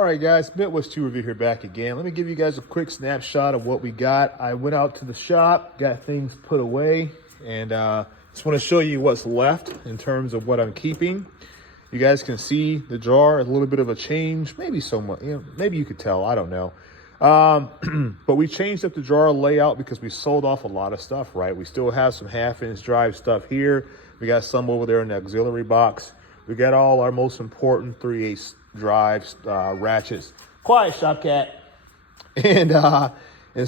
All right, guys, Midwest 2 Review here back again. Let me give you guys a quick snapshot of what we got. I went out to the shop, got things put away, and just want to show you what's left in terms of what I'm keeping. You guys can see the jar, a little bit of a change, maybe so much, maybe you could tell, I don't know. But we changed up the jar layout because we sold off a lot of stuff, right? We still have some 1/2-inch drive stuff here. We got some over there in the auxiliary box. We got all our most important 3/8 drives, ratchets. Quiet, shop cat. And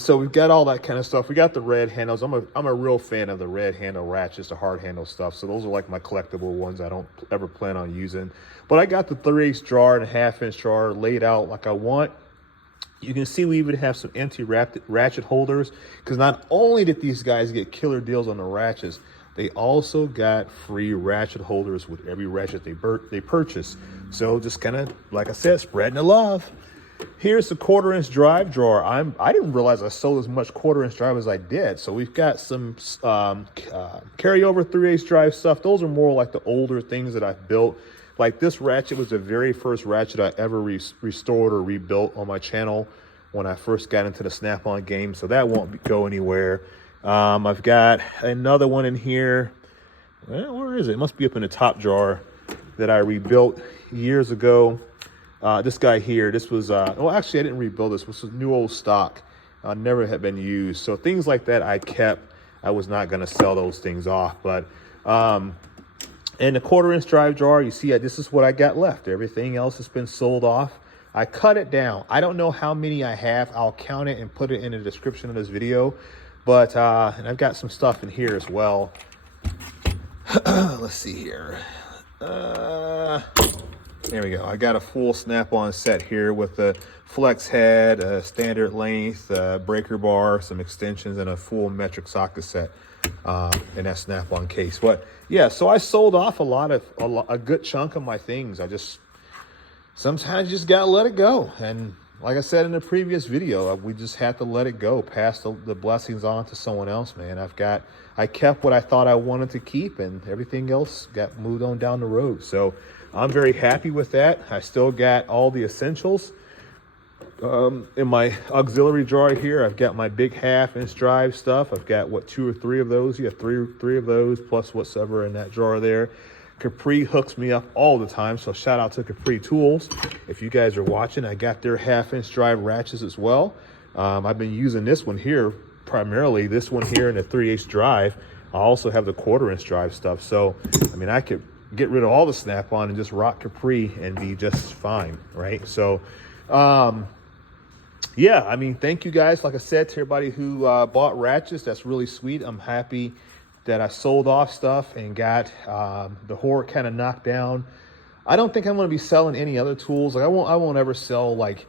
so we've got all that kind of stuff. We got the red handles. I'm a real fan of the red handle ratchets, the hard handle stuff. So those are like my collectible ones I don't ever plan on using. But I got the 3/8 jar and a 1/2-inch jar laid out like I want. You can see we even have some empty ratchet holders, because not only did these guys get killer deals on the ratchets, they also got free ratchet holders with every ratchet they purchase. So just kind of, like I said, spreading the love. Here's the 1/4-inch drive drawer. I didn't realize I sold as much 1/4-inch drive as I did. So we've got some carryover 3/8 drive stuff. Those are more like the older things that I've built. Like this ratchet was the very first ratchet I ever restored or rebuilt on my channel when I first got into the Snap-on game. So that won't go anywhere. I've got another one in here. Well, where is it? It must be up in the top drawer that I rebuilt years ago. This guy here, this was, well, actually I didn't rebuild this. This was new old stock. Never had been used. So things like that I kept. I was not going to sell those things off. But in the 1/4-inch drive drawer, you see this is what I got left. Everything else has been sold off. I cut it down. I don't know how many I have. I'll count it and put it in the description of this video. But, and I've got some stuff in here as well. Let's see here. There we go. I got a full Snap-on set here with the flex head, a standard length, breaker bar, some extensions, and a full metric socket set in that Snap-on case. But yeah, so I sold off a good chunk of my things. Sometimes you just gotta let it go. And like I said in the previous video, we just had to let it go, pass the blessings on to someone else, man. I kept what I thought I wanted to keep, and everything else got moved on down the road. So I'm very happy with that. I still got all the essentials. In my auxiliary drawer here, I've got my big 1/2-inch drive stuff. I've got, 2 or 3 of those? Yeah, three of those, plus whatever in that drawer there. Capri hooks me up all the time, so shout out to Capri Tools. If you guys are watching, I got their 1/2-inch drive ratchets as well. I've been using this one here, primarily this one here in the 3/8 drive. I also have the 1/4-inch drive stuff. So, I mean, I could get rid of all the Snap-on and just rock Capri and be just fine, right? So, yeah, I mean, thank you guys. Like I said, to everybody who bought ratchets, that's really sweet. I'm happy that I sold off stuff and got the hoard kind of knocked down. I don't think I'm going to be selling any other tools. Like I won't ever sell like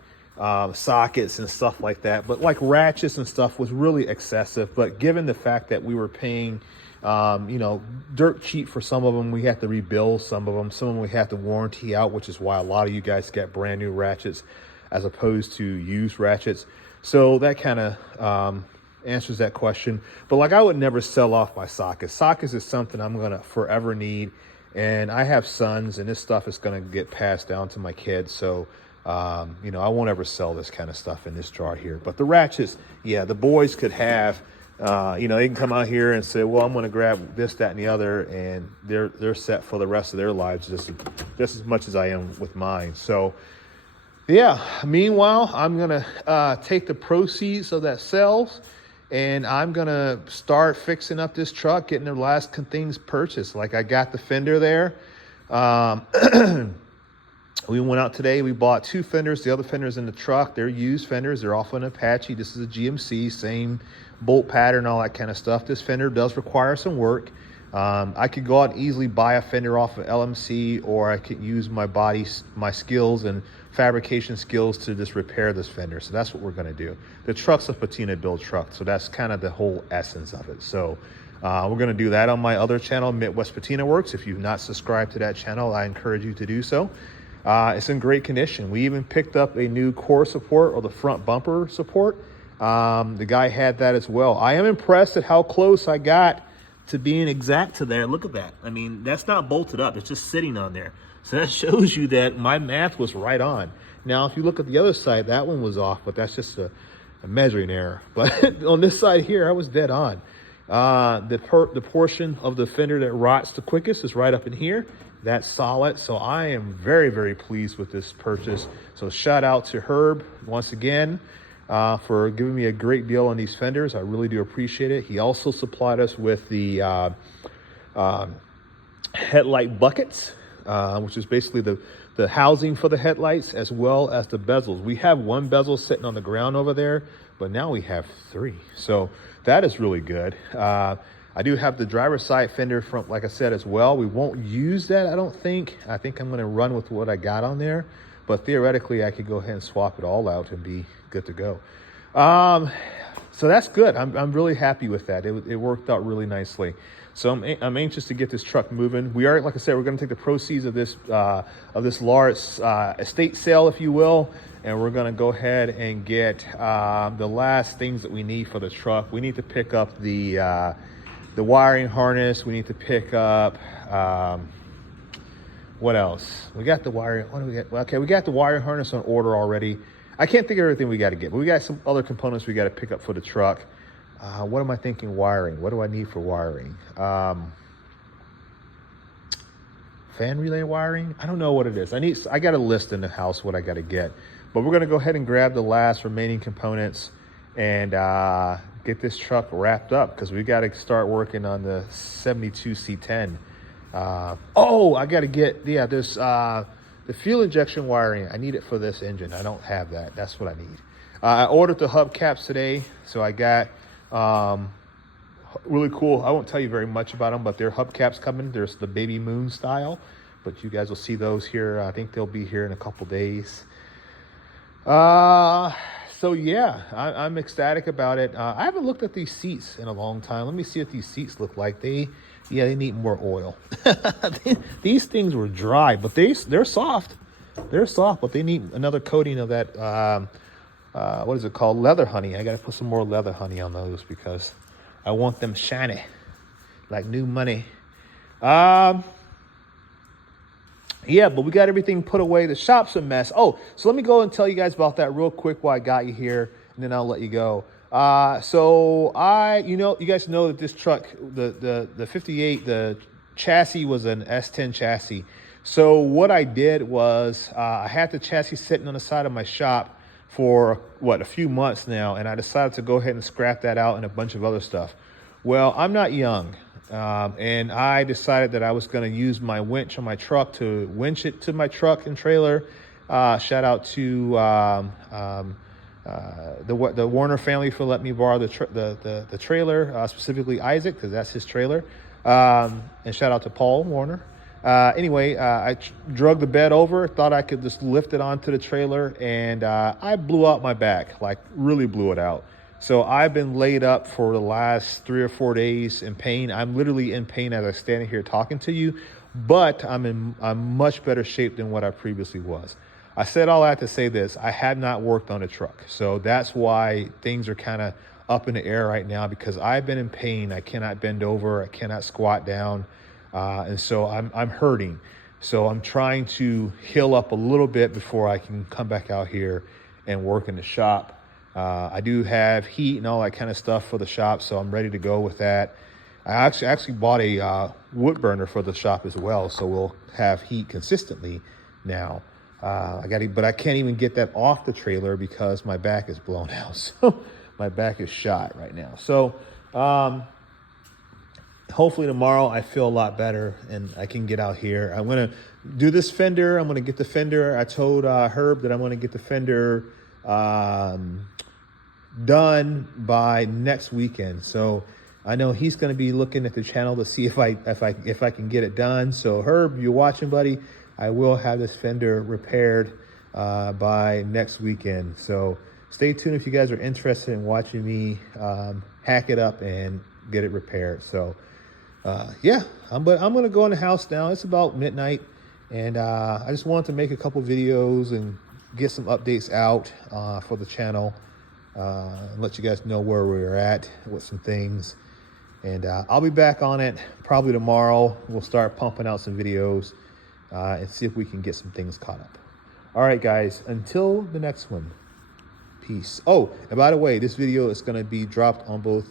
sockets and stuff like that. But like ratchets and stuff was really excessive. But given the fact that we were paying, dirt cheap for some of them, we had to rebuild some of them. Some of them we had to warranty out, which is why a lot of you guys get brand new ratchets as opposed to used ratchets. So that kind of answers that question. But like I would never sell off my sockets. Sockets is something I'm gonna forever need, and I have sons, and this stuff is gonna get passed down to my kids. So I won't ever sell this kind of stuff in this jar here. But the ratchets, yeah, the boys could have, they can come out here and say, well, I'm gonna grab this, that, and the other, and they're set for the rest of their lives just as much as I am with mine. So yeah, meanwhile, I'm gonna take the proceeds of that sales, and I'm going to start fixing up this truck, getting the last things purchased. Like I got the fender there. We went out today. We bought 2 fenders. The other fenders in the truck, they're used fenders. They're off an Apache. This is a GMC, same bolt pattern, all that kind of stuff. This fender does require some work. I could go out and easily buy a fender off of LMC, or I could use my skills and fabrication skills to just repair this fender. So that's what we're going to do. The truck's a patina build truck, so that's kind of the whole essence of it. So we're going to do that on my other channel, Midwest Patina Works. If you've not subscribed to that channel, I encourage you to do so. It's in great condition. We even picked up a new core support, or the front bumper support. The guy had that as well. I am impressed at how close I got to being exact to there. Look at that. I mean, that's not bolted up. It's just sitting on there. So that shows you that my math was right on. Now, if you look at the other side, that one was off, but that's just a measuring error. But on this side here, I was dead on. The portion of the fender that rots the quickest is right up in here. That's solid. So I am very, very pleased with this purchase. So shout out to Herb once again for giving me a great deal on these fenders. I really do appreciate it. He also supplied us with the headlight buckets, which is basically the housing for the headlights, as well as the bezels. We have one bezel sitting on the ground over there, but now we have 3. So that is really good. I do have the driver's side fender from, like I said, as well. We won't use that, I don't think. I think I'm gonna run with what I got on there, but theoretically I could go ahead and swap it all out and be good to go. So that's good. I'm really happy with that. It worked out really nicely. So I'm anxious to get this truck moving. We are, like I said, we're going to take the proceeds of this large estate sale, if you will, and we're going to go ahead and get the last things that we need for the truck. We need to pick up the wiring harness. We need to pick up what else? We got the wiring. What do we get? Well, okay, we got the wiring harness on order already. I can't think of everything we got to get, but we got some other components we got to pick up for the truck. What am I thinking wiring? What do I need for wiring? Fan relay wiring? I don't know what it is. I got a list in the house what I got to get, but we're going to go ahead and grab the last remaining components and get this truck wrapped up, because we got to start working on the 72 C10. Oh, I got to get, there's the fuel injection wiring. I need it for this engine. I don't have that. That's what I need. I ordered the hubcaps today, so I got really cool. I won't tell you very much about them, but they're hubcaps coming. There's the baby moon style, but you guys will see those here. I think they'll be here in a couple days. So yeah, I'm ecstatic about it. I haven't looked at these seats in a long time. Let me see what these seats look like. They need more oil. These things were dry, but they're soft. They're soft, but they need another coating of that, what is it called? Leather honey. I got to put some more leather honey on those because I want them shiny, like new money. Yeah, but we got everything put away. The shop's a mess. Oh, so let me go and tell you guys about that real quick while I got you here, and then I'll let you go. So you guys know that this truck, the 58, the chassis was an S10 chassis. So what I did was I had the chassis sitting on the side of my shop for a few months now, and I decided to go ahead and scrap that out and a bunch of other stuff. Well, I'm not young, and I decided that I was going to use my winch on my truck to winch it to my truck and trailer. Shout out to the Warner family for letting me borrow the trailer, specifically Isaac, because that's his trailer. And shout out to Paul Warner. Anyway, I drug the bed over, thought I could just lift it onto the trailer, and I blew out my back, like really blew it out. So I've been laid up for the last 3 or 4 days in pain. I'm literally in pain as I'm standing here talking to you, but I'm much better shape than what I previously was. I said all that to say this: I had not worked on a truck. So that's why things are kind of up in the air right now, because I've been in pain. I cannot bend over. I cannot squat down. And so I'm hurting. So I'm trying to heal up a little bit before I can come back out here and work in the shop. I do have heat and all that kind of stuff for the shop, so I'm ready to go with that. I actually bought a wood burner for the shop as well, so we'll have heat consistently now. But I can't even get that off the trailer because my back is blown out. So my back is shot right now. So hopefully tomorrow I feel a lot better and I can get out here. I'm going to do this fender. I'm going to get the fender. I told Herb that I'm going to get the fender done by next weekend. So I know he's going to be looking at the channel to see if I can get it done. So Herb, you're watching, buddy. I will have this fender repaired by next weekend. So stay tuned if you guys are interested in watching me hack it up and get it repaired. So yeah, I'm going to go in the house now. It's about midnight, and I just wanted to make a couple videos and get some updates out for the channel, and let you guys know where we're at with some things. And I'll be back on it probably tomorrow. We'll start pumping out some videos. and see if we can get some things caught up. All right, guys, until the next one, peace. Oh, and by the way, this video is going to be dropped on both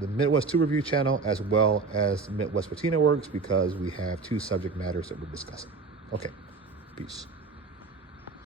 the Midwest 2 Review channel as well as the Midwest Patina Works, because we have 2 subject matters that we're discussing. Okay, peace.